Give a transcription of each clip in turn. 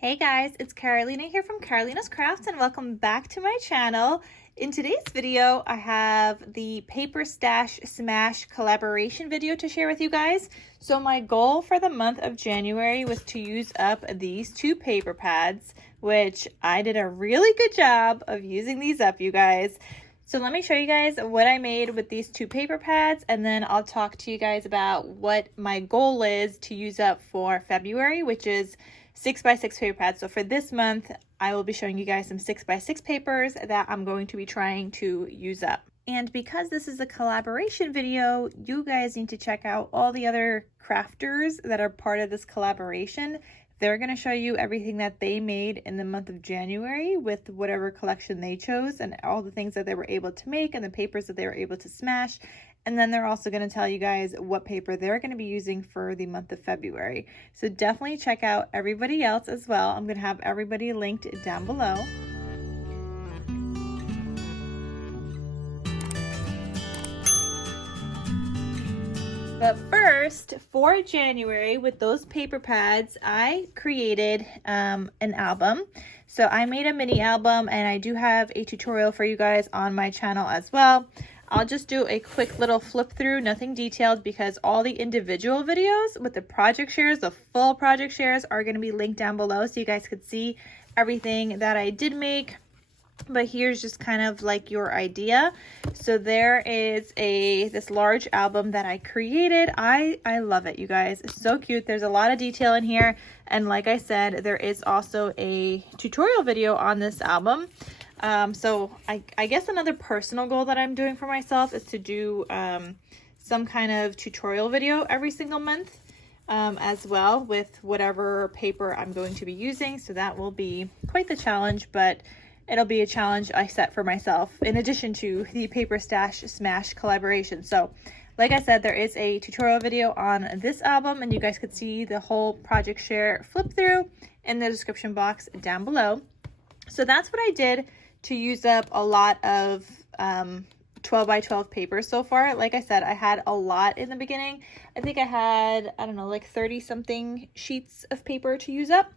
Hey guys, it's Carolina here from KarolinasKrafts and welcome back to my channel. In today's video, I have the Paper Stash Smash collaboration video to share with you guys. So my goal for the month of January was to use up these two paper pads, which I did a really good job of using these up, you guys. So let me show you guys what I made with these two paper pads, and then I'll talk to you guys about what my goal is to use up for February, which is 6x6 paper pads. So for this month, I will be showing you guys some 6x6 papers that I'm going to be trying to use up. And because this is a collaboration video, you guys need to check out all the other crafters that are part of this collaboration. They're going to show you everything that they made in the month of January with whatever collection they chose and all the things that they were able to make and the papers that they were able to smash. And then they're also going to tell you guys what paper they're going to be using for the month of February. So definitely check out everybody else as well. I'm going to have everybody linked down below. But first, for January, with those paper pads, I created an album. So I made a mini album, and I do have a tutorial for you guys on my channel as well. I'll just do a quick little flip through, nothing detailed, because all the individual videos with the project shares, the full project shares, are going to be linked down below so you guys could see everything that I did make. But here's just kind of like your idea. So there is this large album that I created. I love it, you guys. It's so cute. There's a lot of detail in here. And like I said, there is also a tutorial video on this album. So I guess another personal goal that I'm doing for myself is to do some kind of tutorial video every single month as well with whatever paper I'm going to be using. So that will be quite the challenge, but it'll be a challenge I set for myself in addition to the Paper Stash Smash collaboration. So like I said, there is a tutorial video on this album, and you guys could see the whole project share flip through in the description box down below. So that's what I did to use up a lot of 12x12 papers so far. Like I said, I had a lot in the beginning. I think I had, I don't know, like 30 something sheets of paper to use up.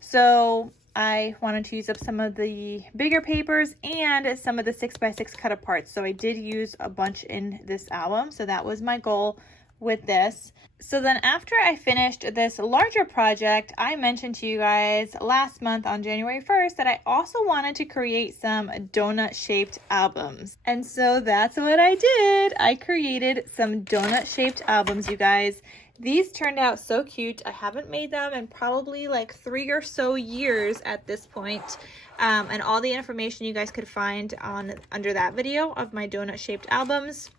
So I wanted to use up some of the bigger papers and some of the 6x6 cut aparts. So I did use a bunch in this album. So that was my goal with this. So then after I finished this larger project, I mentioned to you guys last month on January 1st that I also wanted to create some donut shaped albums. And so that's what I did. I created some donut shaped albums, you guys. These turned out so cute. I haven't made them in probably like 3 or so years at this point. And all the information you guys could find under that video of my donut shaped albums.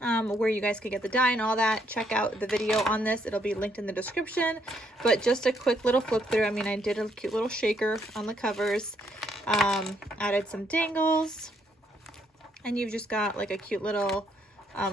Where you guys could get the die and all that. Check out the video on this. It'll be linked in the description. But just a quick little flip through. I mean, I did a cute little shaker on the covers. Added some dangles. And you've just got like a cute little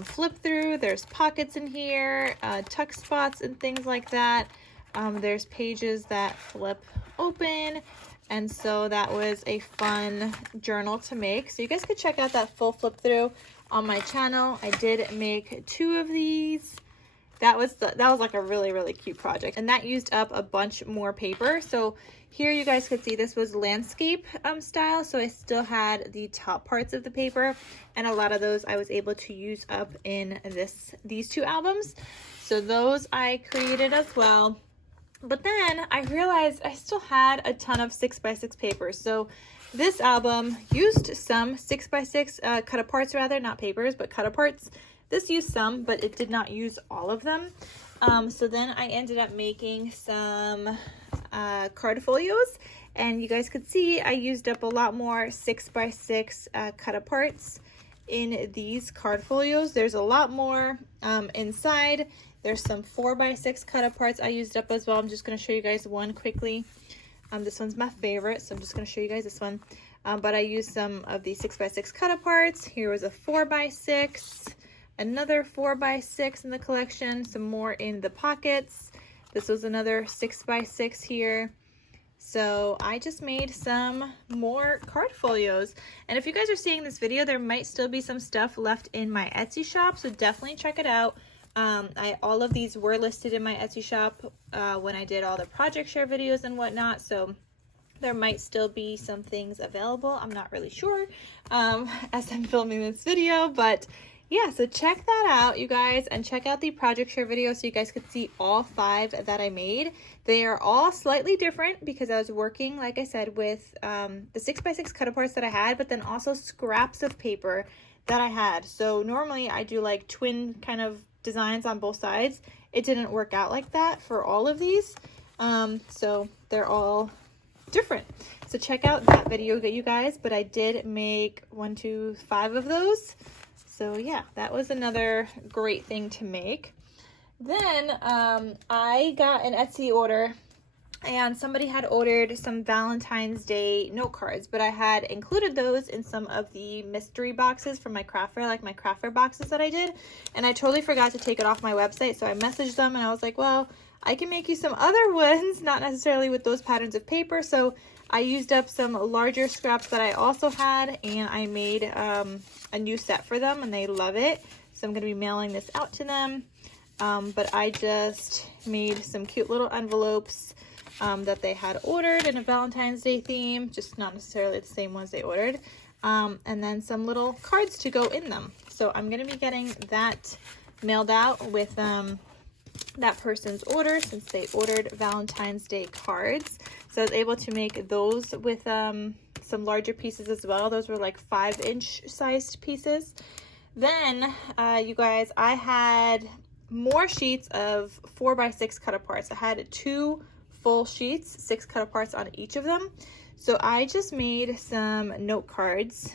flip through. There's pockets in here, tuck spots and things like that. There's pages that flip open. And so that was a fun journal to make. So you guys could check out that full flip through on my channel. I did make 2 of these. That was like a really cute project, and that used up a bunch more paper. So here you guys could see this was landscape style, so I still had the top parts of the paper, and a lot of those I was able to use up in these 2 albums. So those I created as well. But then I realized I still had a ton of 6x6 papers. So this album used some 6x6 cut aparts, rather, not papers, but cut aparts. This used some, but it did not use all of them. So then I ended up making some card folios, and you guys could see I used up a lot more 6x6 cut aparts in these card folios. There's a lot more inside. There's some 4x6 cut aparts I used up as well. I'm just going to show you guys one quickly. This one's my favorite, so I'm just going to show you guys this one. But I used some of the 6x6 cut aparts. Here was a 4x6, another 4x6 in the collection, some more in the pockets. This was another 6x6 here. So I just made some more card folios. And if you guys are seeing this video, there might still be some stuff left in my Etsy shop, so definitely check it out. All of these were listed in my Etsy shop when I did all the project share videos and whatnot, so there might still be some things available. I'm not really sure as I'm filming this video, but yeah, so check that out, you guys, and check out the project share video so you guys could see all 5 that I made. They are all slightly different because I was working, like I said, with the 6x6 cut-aparts that I had, but then also scraps of paper that I had. So normally I do like twin kind of designs on both sides. It didn't work out like that for all of these, so they're all different. So check out that video, you guys. But I did make 1, 2, 5 of those. So yeah, that was another great thing to make. Then I got an Etsy order, and somebody had ordered some Valentine's Day note cards, but I had included those in some of the mystery boxes from my craft fair, like my craft fair boxes that I did, and I totally forgot to take it off my website. So I messaged them and I was like, well, I can make you some other ones, not necessarily with those patterns of paper. So I used up some larger scraps that I also had, and I made a new set for them, and they love it. So I'm going to be mailing this out to them. But I just made some cute little envelopes that they had ordered in a Valentine's Day theme, just not necessarily the same ones they ordered. And then some little cards to go in them. So I'm going to be getting that mailed out with that person's order, since they ordered Valentine's Day cards. So I was able to make those with some larger pieces as well. Those were like 5-inch sized pieces. Then you guys, I had more sheets of 4x6 cut-aparts. I had 2 full sheets, 6 cut-aparts on each of them. So I just made some note cards,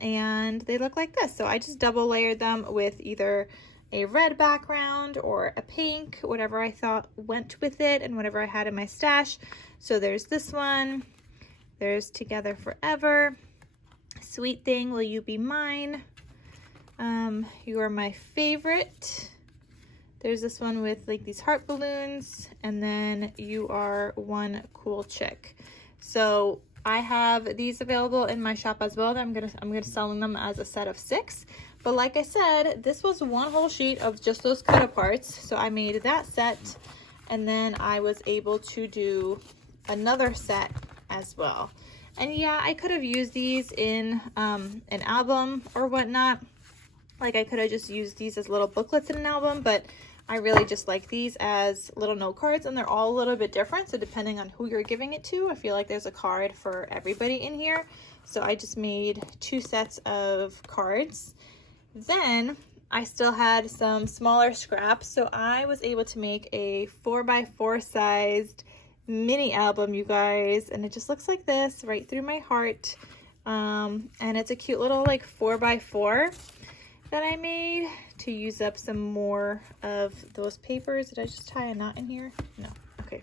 and they look like this. So I just double layered them with either a red background or a pink, whatever I thought went with it and whatever I had in my stash. So there's this one, there's Together Forever, Sweet Thing, Will You Be Mine, You Are My Favorite. There's this one with like these heart balloons, and then You Are One Cool Chick. So I have these available in my shop as well. I'm gonna selling them as a set of 6. But like I said, this was one whole sheet of just those cut-aparts. So I made that set, and then I was able to do another set as well. And yeah, I could have used these in an album or whatnot. Like I could have just used these as little booklets in an album, but I really just like these as little note cards, and they're all a little bit different. So depending on who you're giving it to, I feel like there's a card for everybody in here. So I just made 2 sets of cards. Then I still had some smaller scraps, so I was able to make a 4x4 sized mini album, you guys, and it just looks like this, right through my heart. And it's a cute little like 4x4 that I made to use up some more of those papers. Did I just tie a knot in here? No. Okay.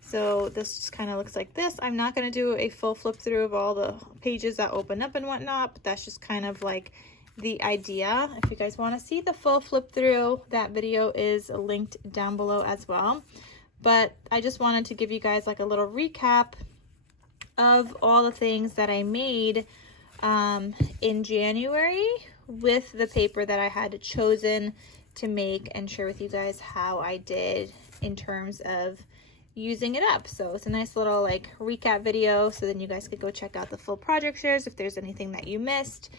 So this just kind of looks like this. I'm not going to do a full flip through of all the pages that open up and whatnot, but that's just kind of like the idea. If you guys want to see the full flip through, that video is linked down below as well. But I just wanted to give you guys like a little recap of all the things that I made in January with the paper that I had chosen to make, and share with you guys how I did in terms of using it up. So it's a nice little like recap video, so then you guys could go check out the full project shares if there's anything that you missed.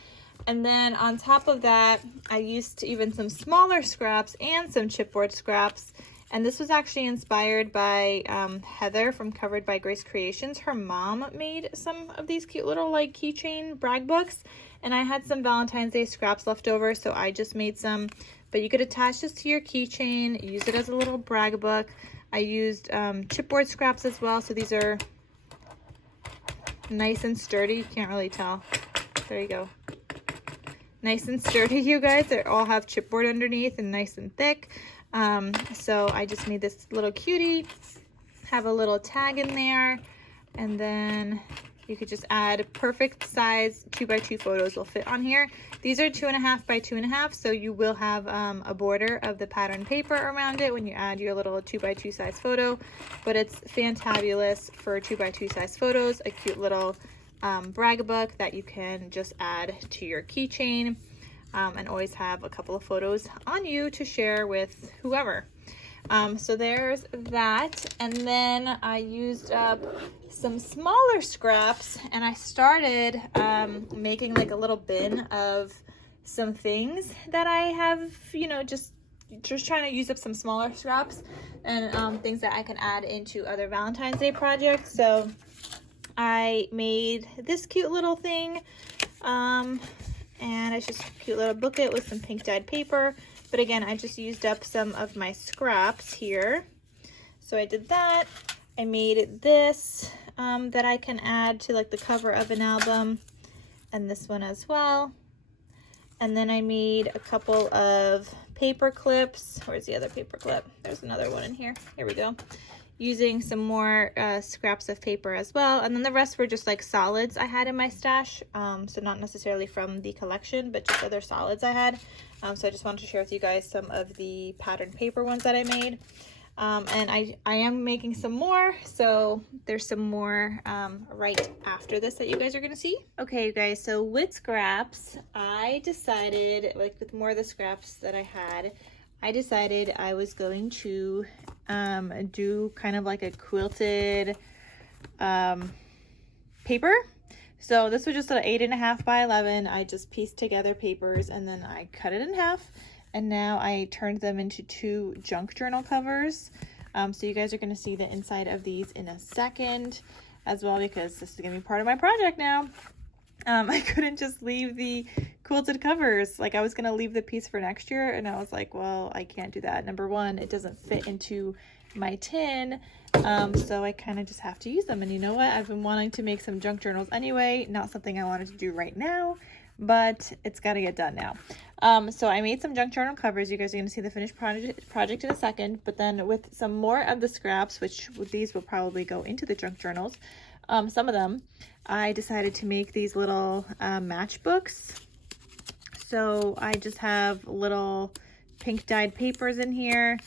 And then on top of that, I used even some smaller scraps and some chipboard scraps. And this was actually inspired by Heather from Covered by Grace Creations. Her mom made some of these cute little like keychain brag books. And I had some Valentine's Day scraps left over, so I just made some. But you could attach this to your keychain, use it as a little brag book. I used chipboard scraps as well, so these are nice and sturdy. You can't really tell. There you go. Nice and sturdy, you guys. They all have chipboard underneath and nice and thick. So I just made this little cutie, have a little tag in there, and then you could just add perfect size 2x2 photos will fit on here. These are 2.5 by 2.5, so you will have a border of the pattern paper around it when you add your little 2x2 size photo, but it's fantabulous for 2x2 size photos, a cute little brag book that you can just add to your keychain. and always have a couple of photos on you to share with whoever. So there's that, and then I used up some smaller scraps, and I started making like a little bin of some things that I have, you know, just trying to use up some smaller scraps and things that I can add into other Valentine's Day projects. So I made this cute little thing, and it's just a cute little booklet with some pink dyed paper. But again, I just used up some of my scraps here. So I did that. I made this that I can add to like the cover of an album, and this one as well. And then I made a couple of paper clips. Where's the other paper clip? There's another one in here. Here we go. Using some more scraps of paper as well. And then the rest were just like solids I had in my stash. So not necessarily from the collection, but just other solids I had. So I just wanted to share with you guys some of the patterned paper ones that I made. And I am making some more, so there's some more right after this that you guys are gonna see. Okay, you guys, so with scraps, I decided, like with more of the scraps that I had, I decided I was going to do kind of like a quilted paper. So this was just an 8.5 by 11. I just pieced together papers and then I cut it in half. And now I turned them into 2 junk journal covers. So you guys are gonna see the inside of these in a second as well, because this is gonna be part of my project now. I couldn't just leave the quilted covers. Like I was gonna leave the piece for next year, and I was like, well, I can't do that. Number one, it doesn't fit into my tin. So I kind of just have to use them. And you know what? I've been wanting to make some junk journals anyway. Not something I wanted to do right now, but it's got to get done now. So I made some junk journal covers. You guys are going to see the finished project in a second, but then with some more of the scraps, which these will probably go into the junk journals, some of them, I decided to make these little matchbooks. So I just have little pink dyed papers in here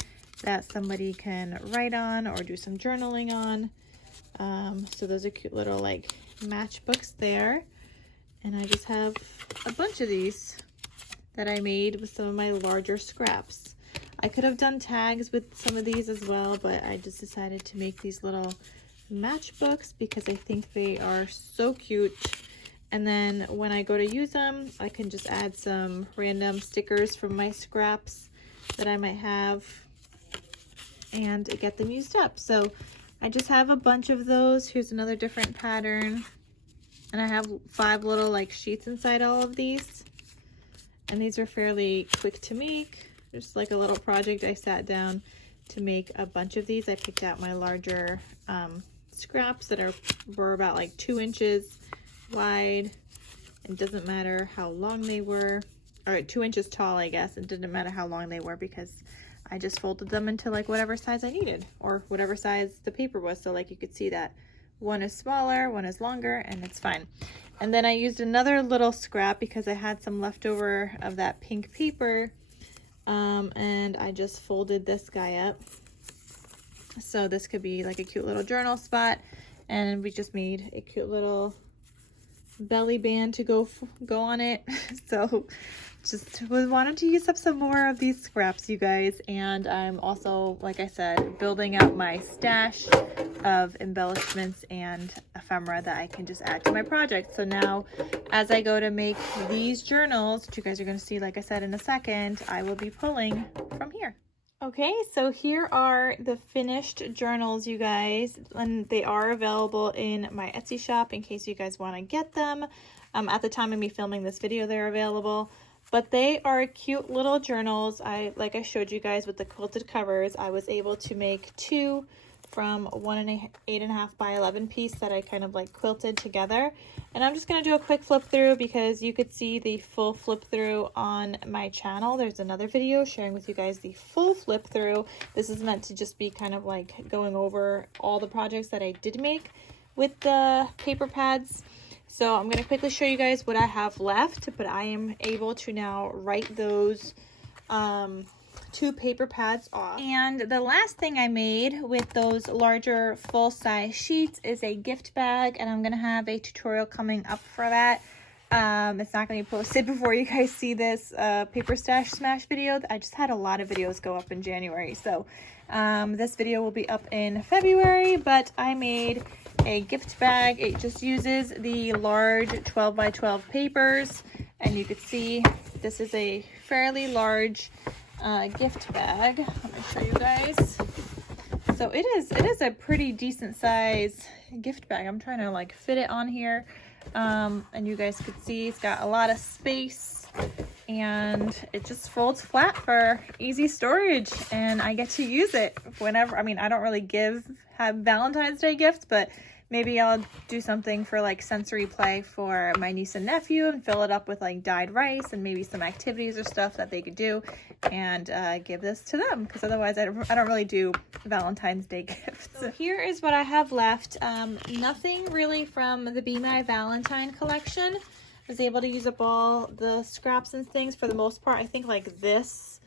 that somebody can write on or do some journaling on. So those are cute little like matchbooks there. And I just have a bunch of these that I made with some of my larger scraps. I could have done tags with some of these as well, but I just decided to make these little matchbooks because I think they are so cute. And then when I go to use them, I can just add some random stickers from my scraps that I might have and get them used up. So I just have a bunch of those. Here's another different pattern. And I have 5 little like sheets inside all of these. And these are fairly quick to make. Just like a little project. I sat down to make a bunch of these. I picked out my larger scraps that were about like 2 inches wide. It doesn't matter how long they were. Or 2 inches tall, I guess. It didn't matter how long they were because I just folded them into like whatever size I needed. Or whatever size the paper was. So like you could see that one is smaller, one is longer, and it's fine. And then I used another little scrap because I had some leftover of that pink paper, and I just folded this guy up. So this could be like a cute little journal spot, and we just made a cute little belly band to go on it. So just wanted to use up some more of these scraps, you guys. And I'm also, like I said, building out my stash of embellishments and ephemera that I can just add to my project. So now as I go to make these journals, which you guys are going to see, like I said, in a second, I will be pulling from here. Okay, so here are the finished journals, you guys, and they are available in my Etsy shop in case you guys want to get them. At the time of me filming this video, they're available. But they are cute little journals. Like I showed you guys with the quilted covers, I was able to make 2 from 8.5 by 11 piece that I kind of like quilted together. And I'm just going to do a quick flip through because you could see the full flip through on my channel. There's another video sharing with you guys the full flip through. This is meant to just be kind of like going over all the projects that I did make with the paper pads. So I'm going to quickly show you guys what I have left, but I am able to now write those 2 paper pads off. And the last thing I made with those larger full-size sheets is a gift bag, and I'm going to have a tutorial coming up for that. It's not going to be posted before you guys see this paper stash smash video. I just had a lot of videos go up in January, so this video will be up in February, but I made a gift bag. It just uses the large 12 by 12 papers, and you can see this is a fairly large gift bag. Let me show you guys. So it is a pretty decent size gift bag. I'm trying to like fit it on here, and you guys could see it's got a lot of space, and it just folds flat for easy storage, and I get to use it whenever. I mean, I don't really have Valentine's Day gifts, but maybe I'll do something for like sensory play for my niece and nephew and fill it up with like dyed rice and maybe some activities or stuff that they could do, and give this to them, because otherwise I don't really do Valentine's Day gifts. So here is what I have left. Nothing really from the Be My Valentine collection. I was able to use up all the scraps and things for the most part. I think like this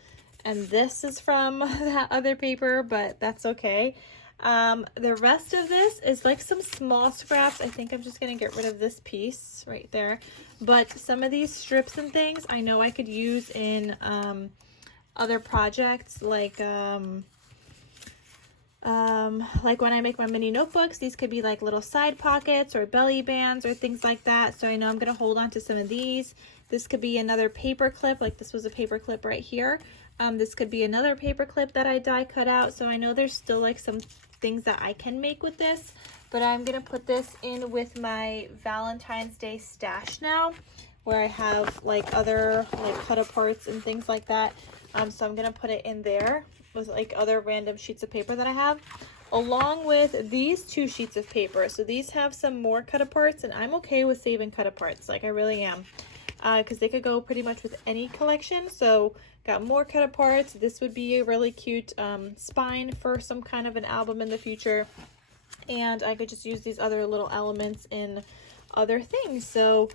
and this is from that other paper, but that's okay. The rest of this is like some small scraps. I think I'm just going to get rid of this piece right there. But some of these strips and things I know I could use in other projects, like when I make my mini notebooks. These could be like little side pockets or belly bands or things like that. So I know I'm going to hold on to some of these. This could be another paper clip, like this was a paper clip right here. This could be another paper clip that I die cut out. So I know there's still like some things that I can make with this, but I'm gonna put this in with my Valentine's Day stash now, where I have like other like cut aparts and things like that. So I'm gonna put it in there with like other random sheets of paper that I have, along with these 2 sheets of paper. So these have some more cut aparts, and I'm okay with saving cut aparts, like I really am, because they could go pretty much with any collection. So got more cut aparts. This would be a really cute spine for some kind of an album in the future, and I could just use these other little elements in other things. So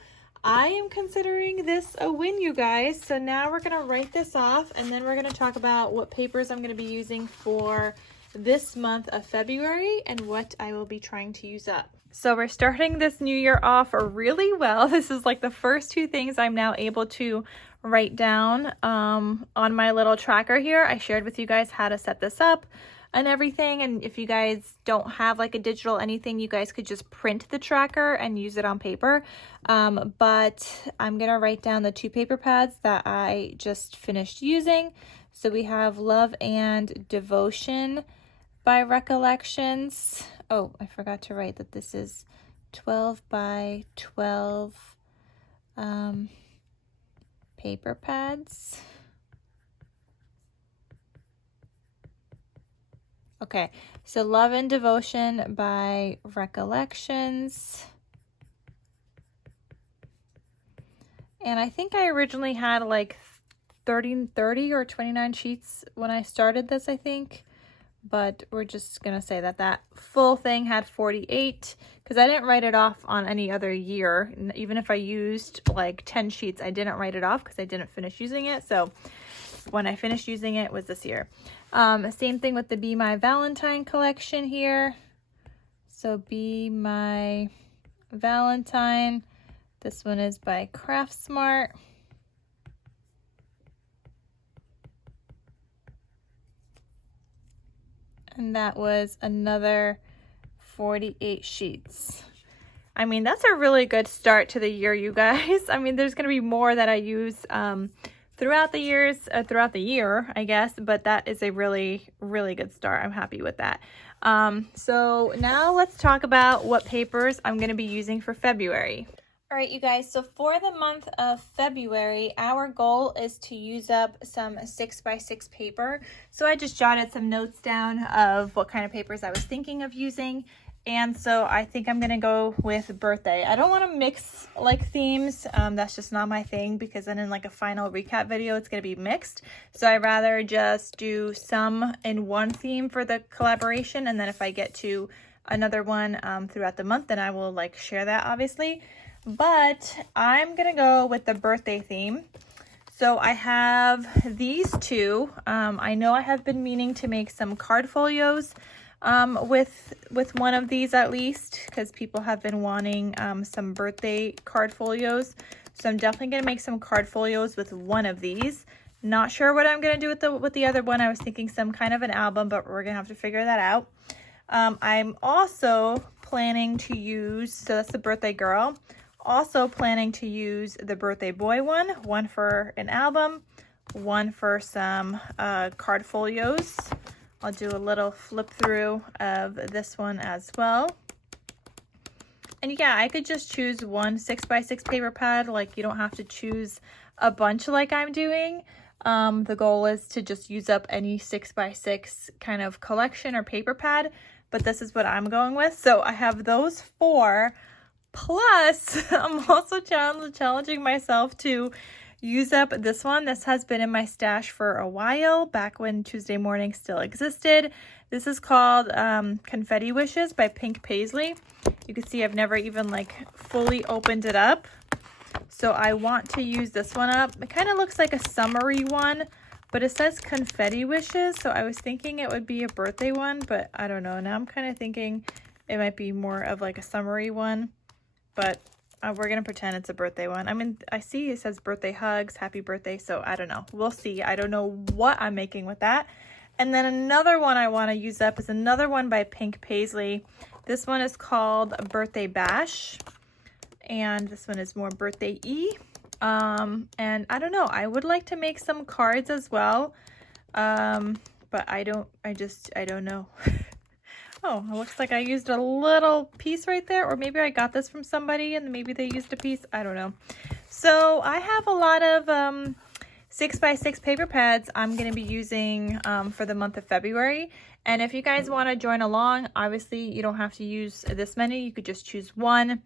I am considering this a win, you guys. So now we're gonna write this off, and then we're gonna talk about what papers I'm gonna be using for this month of February and what I will be trying to use up. So we're starting this new year off really well. This is like the first 2 things I'm now able to write down on my little tracker here. I shared with you guys how to set this up and everything, and if you guys don't have like a digital anything, you guys could just print the tracker and use it on paper, but I'm gonna write down the 2 paper pads that I just finished using. So we have Love and Devotion by Recollections. Oh, I forgot to write that this is 12 by 12 paper pads. Okay, so Love and Devotion by Recollections. And I think I originally had like 30 or 29 sheets when I started this, I think. But we're just going to say that that full thing had 48, because I didn't write it off on any other year. Even if I used like 10 sheets, I didn't write it off because I didn't finish using it. So when I finished using it was this year. Same thing with the Be My Valentine collection here. So Be My Valentine. This one is by Craftsmart. And that was another 48 sheets. I mean, that's a really good start to the year, you guys. I mean, there's going to be more that I use throughout the year, I guess, but that is a really, really good start. I'm happy with that. So now let's talk about what papers I'm going to be using for February. All right, you guys, so for the month of February, our goal is to use up some 6x6 paper. So I just jotted some notes down of what kind of papers I was thinking of using. And so I think I'm going to go with birthday. I don't want to mix like themes. That's just not my thing, because then in like a final recap video, it's going to be mixed. So I'd rather just do some in one theme for the collaboration. And then if I get to another one throughout the month, then I will like share that, obviously. But I'm gonna go with the birthday theme. So I have these 2. I know I have been meaning to make some card folios with one of these at least, because people have been wanting some birthday card folios. So I'm definitely going to make some card folios with one of these. Not sure what I'm going to do with the other one. I was thinking some kind of an album, but we're going to have to figure that out. I'm also planning to use, so that's the birthday girl. Also planning to use the birthday boy one for an album, one for some card folios. I'll do a little flip through of this one as well. And yeah, I could just choose one 6x6 paper pad. Like, you don't have to choose a bunch like I'm doing. The goal is to just use up any 6x6 kind of collection or paper pad, but this is what I'm going with. So I have those 4, plus I'm also challenging myself to use up this one. This has been in my stash for a while, back when Tuesday Morning still existed. This is called Confetti Wishes by Pink Paisley. You can see I've never even like fully opened it up. So I want to use this one up. It kind of looks like a summery one, but it says Confetti Wishes. So I was thinking it would be a birthday one, but I don't know. Now I'm kind of thinking it might be more of like a summery one, but we're going to pretend it's a birthday one. I mean, I see it says birthday hugs, happy birthday. So I don't know. We'll see. I don't know what I'm making with that. And then another one I want to use up is another one by Pink Paisley. This one is called Birthday Bash. And this one is more birthday-y. And I don't know. I would like to make some cards as well. But I don't know. Oh, it looks like I used a little piece right there, or maybe I got this from somebody and maybe they used a piece. I don't know. So I have a lot of 6x6 paper pads I'm going to be using for the month of February. And if you guys want to join along, obviously you don't have to use this many. You could just choose one.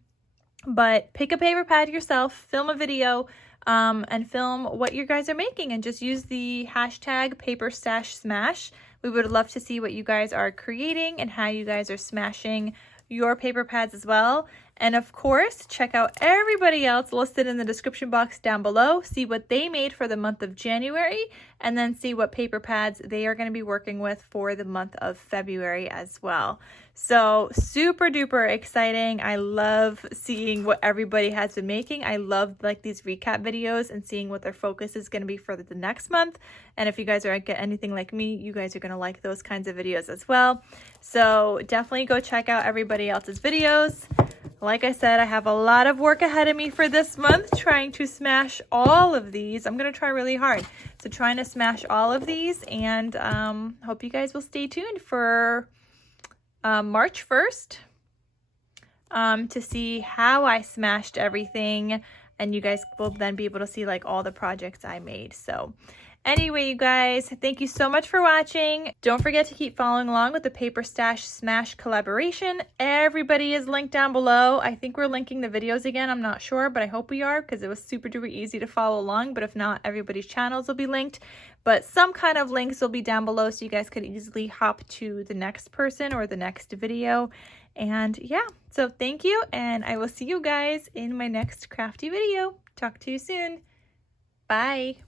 But pick a paper pad yourself, film a video, and film what you guys are making, and just use the hashtag #PaperStashSmash. We would love to see what you guys are creating and how you guys are smashing your paper pads as well. And of course, check out everybody else listed in the description box down below. See what they made for the month of January, and then see what paper pads they are going to be working with for the month of February as well. So super duper exciting. I love seeing what everybody has been making. I love like these recap videos and seeing what their focus is going to be for the next month. And if you guys are anything like me, you guys are going to like those kinds of videos as well. So definitely go check out everybody else's videos. Like I said, I have a lot of work ahead of me for this month, trying to smash all of these. I'm going to try really hard. So trying to smash all of these, and hope you guys will stay tuned for March 1st to see how I smashed everything, and you guys will then be able to see like all the projects I made. So anyway, you guys, thank you so much for watching. Don't forget to keep following along with the Paper Stash Smash collaboration. Everybody is linked down below. I think we're linking the videos again. I'm not sure, but I hope we are, because it was super duper easy to follow along. But if not, everybody's channels will be linked. But some kind of links will be down below, so you guys could easily hop to the next person or the next video. And yeah, so thank you, and I will see you guys in my next crafty video. Talk to you soon. Bye.